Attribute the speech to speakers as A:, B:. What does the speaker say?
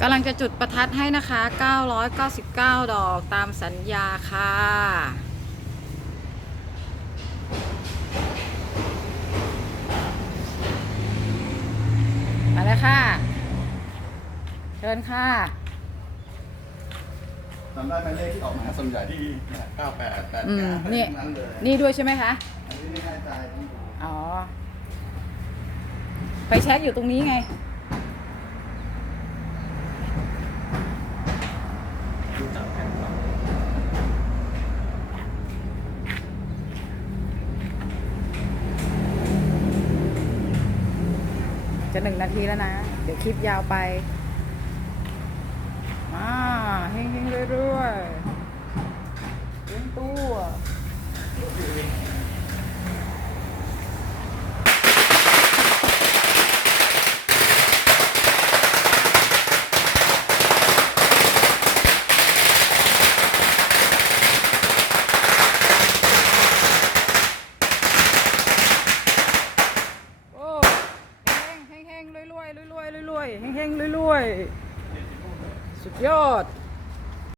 A: กำลังจะจุดประทัดให้นะคะ 999 ดอกตามสัญญาค่ะ มาแล้วค่ะ เชิญค่ะ
B: จำได้ไหมเลขที่ออกมาส่วนใหญ่ที่เก้าแปดแปด
A: อืม
B: เก้า
A: นี่
B: นั้นเลย
A: นี่ด้วยใช่ไหมคะ
B: อันนี้ไม่แน่ใจต้องดู
A: อ๋อ ไปแช็คอยู่ตรงนี้ไง จะหนึ่งนาทีแล้วนะ เดี๋ยวคลิปยาวไป มาเฮงๆเรื่อยๆเลี้ยงตัว โอ้เฮงเฮงเฮงรวยรวย รวยรวยรวยเฮงเฮงรวยรวยสุดยอด